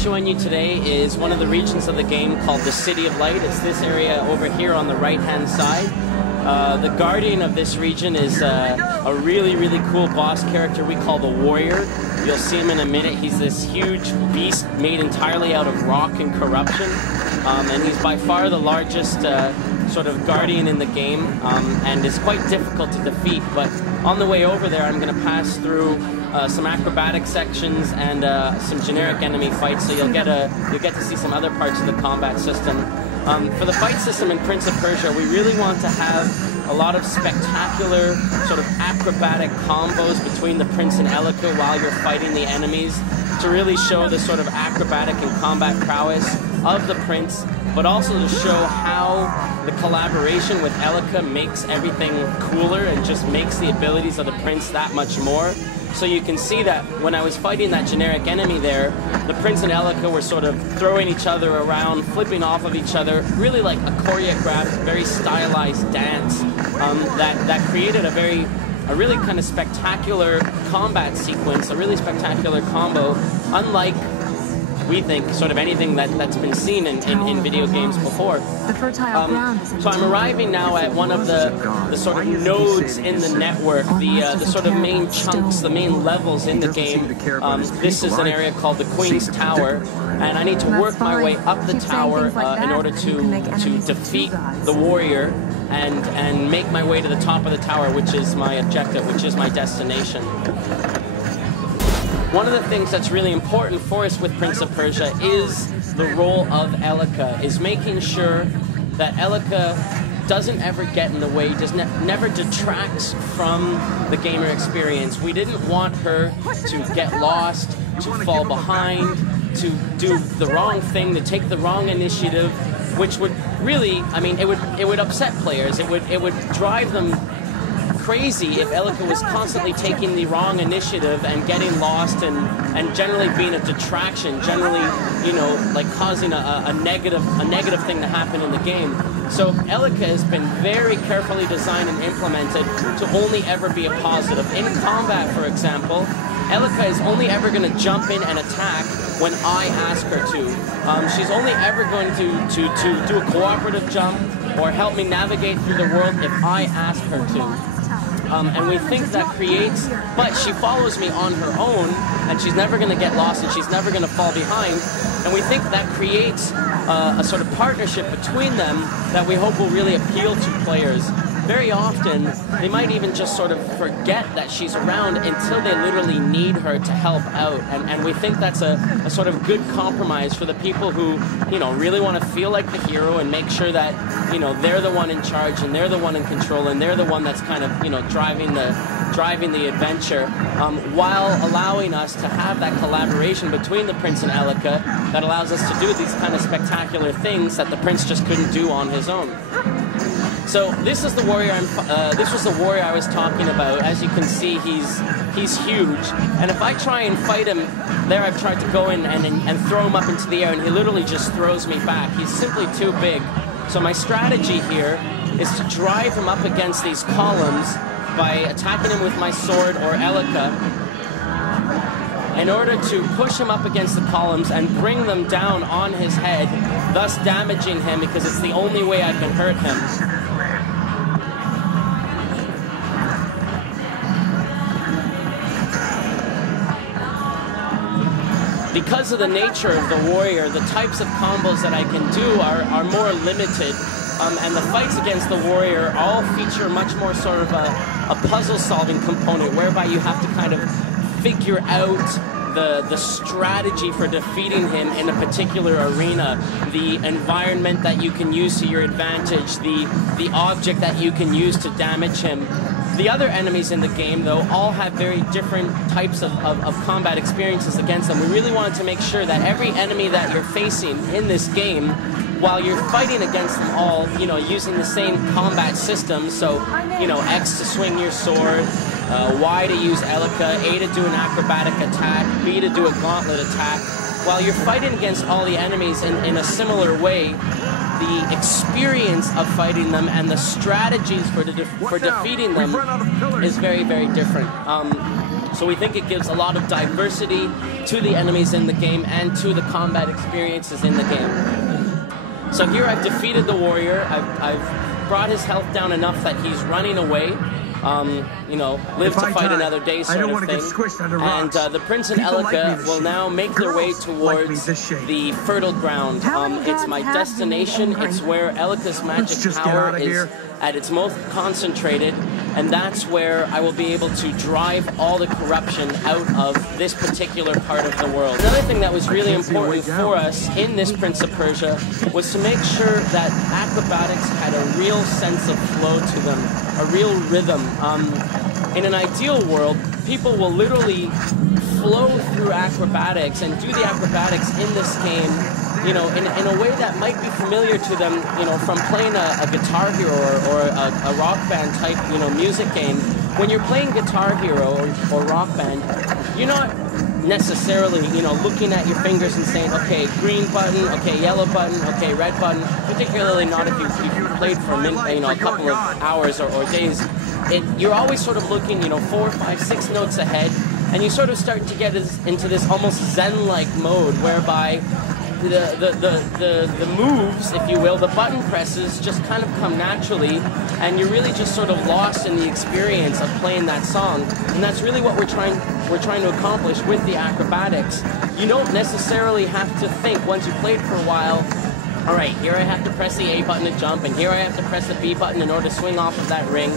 showing you today is one of the regions of the game called the City of Light. It's this area over here on the right-hand side. The guardian of this region is a really, really cool boss character we call the Warrior. You'll see him in a minute. He's this huge beast made entirely out of rock and corruption. And he's by far the largest sort of guardian in the game, and is quite difficult to defeat. But on the way over there, I'm going to pass through some acrobatic sections and some generic enemy fights, so you'll get to see some other parts of the combat system. For the fight system in Prince of Persia, we really want to have a lot of spectacular sort of acrobatic combos between the Prince and Elika while you're fighting the enemies, to really show the sort of acrobatic and combat prowess of the Prince, but also to show how the collaboration with Elika makes everything cooler and just makes the abilities of the Prince that much more. So you can see that when I was fighting that generic enemy there, the Prince and Elika were sort of throwing each other around, flipping off of each other, really like a choreographed, very stylized dance that created a really kind of spectacular combat sequence, a really spectacular combo, unlike, we think, sort of anything that's been seen in video games before. So I'm arriving now at one of the sort of nodes in the network, the sort of main chunks, the main levels in the game. This is an area called the Queen's Tower, and I need to work my way up the tower in order to defeat the Warrior and make my way to the top of the tower, which is my objective, which is my destination. One of the things that's really important for us with Prince of Persia is the role of Elika, is making sure that Elika doesn't ever get in the way, never detracts from the gamer experience. We didn't want her to get lost, to fall behind, to do the wrong thing, to take the wrong initiative, which would really, I mean, it would upset players. It would drive them crazy if Elika was constantly taking the wrong initiative and getting lost and generally being a detraction, generally, you know, like causing a negative thing to happen in the game. So Elika has been very carefully designed and implemented to only ever be a positive. In combat, for example, Elika is only ever going to jump in and attack when I ask her to. She's only ever going to do a cooperative jump or help me navigate through the world if I ask her to. And we think that creates, but she follows me on her own, and she's never going to get lost, and she's never going to fall behind. And we think that creates a sort of partnership between them that we hope will really appeal to players. Very often, they might even just sort of forget that she's around until they literally need her to help out. And we think that's a sort of good compromise for the people who, you know, really want to feel like the hero and make sure that, you know, they're the one in charge and they're the one in control and they're the one that's kind of, you know, driving the adventure, while allowing us to have that collaboration between the Prince and Elika that allows us to do these kind of spectacular things that the Prince just couldn't do on his own. So this is the warrior. This was the warrior I was talking about. As you can see, he's huge. And if I try and fight him, there I've tried to go in and throw him up into the air, and he literally just throws me back. He's simply too big. So my strategy here is to drive him up against these columns by attacking him with my sword or Elika, in order to push him up against the columns and bring them down on his head, thus damaging him because it's the only way I can hurt him. Because of the nature of the warrior, the types of combos that I can do are more limited, and the fights against the warrior all feature much more sort of a puzzle-solving component, whereby you have to kind of figure out the strategy for defeating him in a particular arena, the environment that you can use to your advantage, the object that you can use to damage him. The other enemies in the game, though, all have very different types of combat experiences against them. We really wanted to make sure that every enemy that you're facing in this game, while you're fighting against them all, you know, using the same combat system, so, you know, X to swing your sword, Y to use Elika, A to do an acrobatic attack, B to do a gauntlet attack, while you're fighting against all the enemies in a similar way, the experience of fighting them and the strategies for defeating them is very, very different. So we think it gives a lot of diversity to the enemies in the game and to the combat experiences in the game. So here I've defeated the warrior. I've brought his health down enough that he's running away. You know, live to fight another day sort of thing. And the Prince and Elika will now make their way towards the fertile ground. It's my destination. It's where Elika's magic power is at its most concentrated, and that's where I will be able to drive all the corruption out of this particular part of the world. Another thing that was really important for us in this Prince of Persia was to make sure that acrobatics had a real sense of flow to them, a real rhythm. In an ideal world, people will literally flow through acrobatics and do the acrobatics in this game, you know, in a way that might be familiar to them, you know, from playing a Guitar Hero or a Rock Band type, you know, music game. When you're playing Guitar Hero or Rock Band, you're not necessarily, you know, looking at your fingers and saying, okay, green button, okay, yellow button, okay, red button. Particularly not if you've played for a minute, you know, a couple of hours or days. You're always sort of looking, you know, 4, 5, 6 notes ahead, and you sort of start to get into this almost Zen-like mode, whereby the moves, if you will, the button presses just kind of come naturally, and you're really just sort of lost in the experience of playing that song. And that's really what we're trying to accomplish with the acrobatics. You don't necessarily have to think, once you've played for a while, all right, here I have to press the A button to jump, and here I have to press the B button in order to swing off of that ring.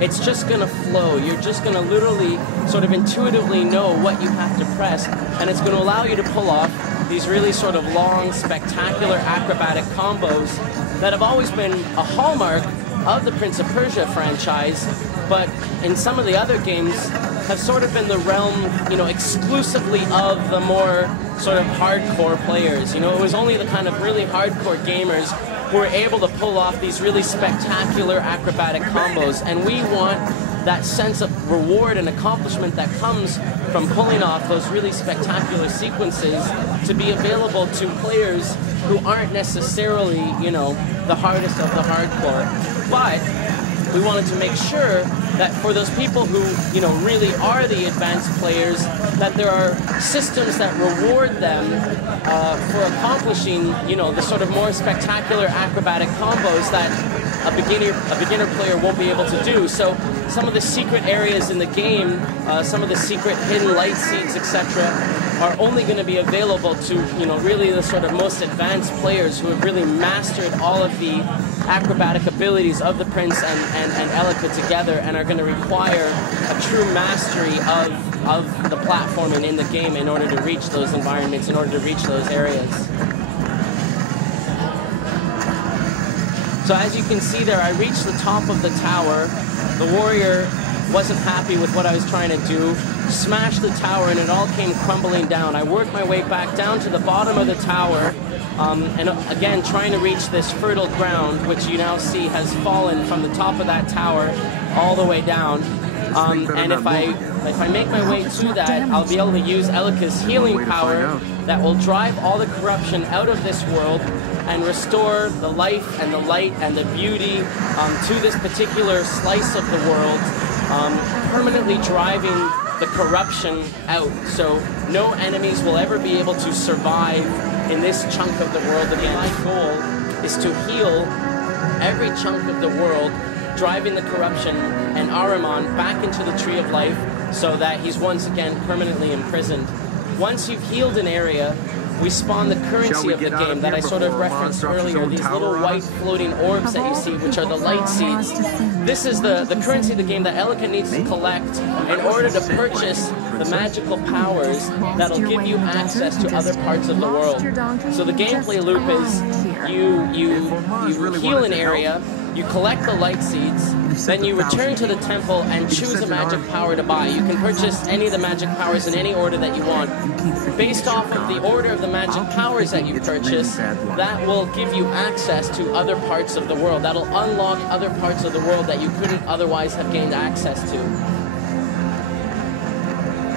It's just going to flow. You're just going to literally sort of intuitively know what you have to press, and it's going to allow you to pull off these really sort of long, spectacular acrobatic combos that have always been a hallmark of the Prince of Persia franchise, but in some of the other games have sort of been the realm, you know, exclusively of the more sort of hardcore players. You know, it was only the kind of really hardcore gamers who were able to pull off these really spectacular acrobatic combos, and we want that sense of reward and accomplishment that comes from pulling off those really spectacular sequences to be available to players who aren't necessarily, you know, the hardest of the hardcore. But we wanted to make sure that for those people who, you know, really are the advanced players, that there are systems that reward them for accomplishing, you know, the sort of more spectacular acrobatic combos that a beginner player won't be able to do. So some of the secret areas in the game, some of the secret hidden light seeds, etc., are only going to be available to, you know, really the sort of most advanced players who have really mastered all of the acrobatic abilities of the Prince and Elika together, and are going to require a true mastery of the platforming in the game in order to reach those environments, in order to reach those areas. So as you can see there, I reached the top of the tower. The warrior wasn't happy with what I was trying to do, smashed the tower, and it all came crumbling down. I worked my way back down to the bottom of the tower, and again trying to reach this fertile ground, which you now see has fallen from the top of that tower all the way down. And if I make my way to that, I'll be able to use Elika's healing power that will drive all the corruption out of this world and restore the life and the light and the beauty to this particular slice of the world, permanently driving the corruption out. So no enemies will ever be able to survive in this chunk of the world again. My goal is to heal every chunk of the world, driving the corruption and Ahriman back into the Tree of Life so that he's once again permanently imprisoned. Once you've healed an area, we spawn the currency of the game that I sort of referenced earlier, these little white floating orbs that you see, which are the light seeds. This is the currency of the game that Elika needs to collect in order to purchase the magical powers that'll give you access to other parts of the world. So the gameplay loop is you heal an area, you collect the light seeds, then you return to the temple and choose a magic power to buy. You can purchase any of the magic powers in any order that you want. Based off of the order of the magic powers that you purchase, that will give you access to other parts of the world. That'll unlock other parts of the world that you couldn't otherwise have gained access to.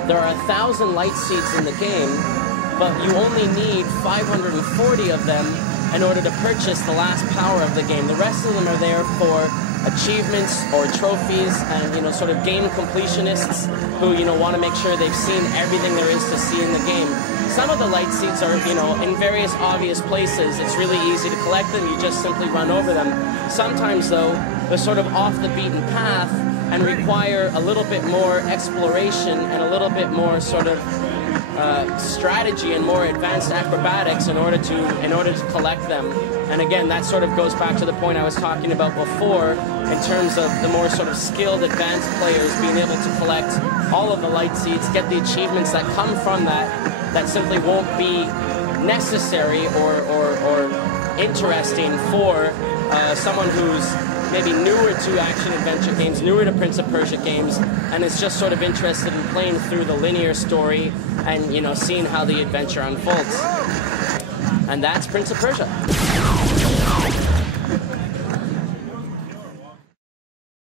There are 1,000 light seeds in the game, but you only need 540 of them in order to purchase the last power of the game. The rest of them are there for achievements or trophies, and, you know, sort of game completionists who, you know, want to make sure they've seen everything there is to see in the game. Some of the light seeds are, you know, in various obvious places. It's really easy to collect them. You just simply run over them. Sometimes, though, they're sort of off the beaten path and require a little bit more exploration and a little bit more sort of strategy and more advanced acrobatics in order to collect them. And again, that sort of goes back to the point I was talking about before in terms of the more sort of skilled advanced players being able to collect all of the light seeds, get the achievements that come from that simply won't be necessary or interesting for someone who's maybe newer to action-adventure games, newer to Prince of Persia games, and is just sort of interested in playing through the linear story and, you know, seeing how the adventure unfolds. And that's Prince of Persia.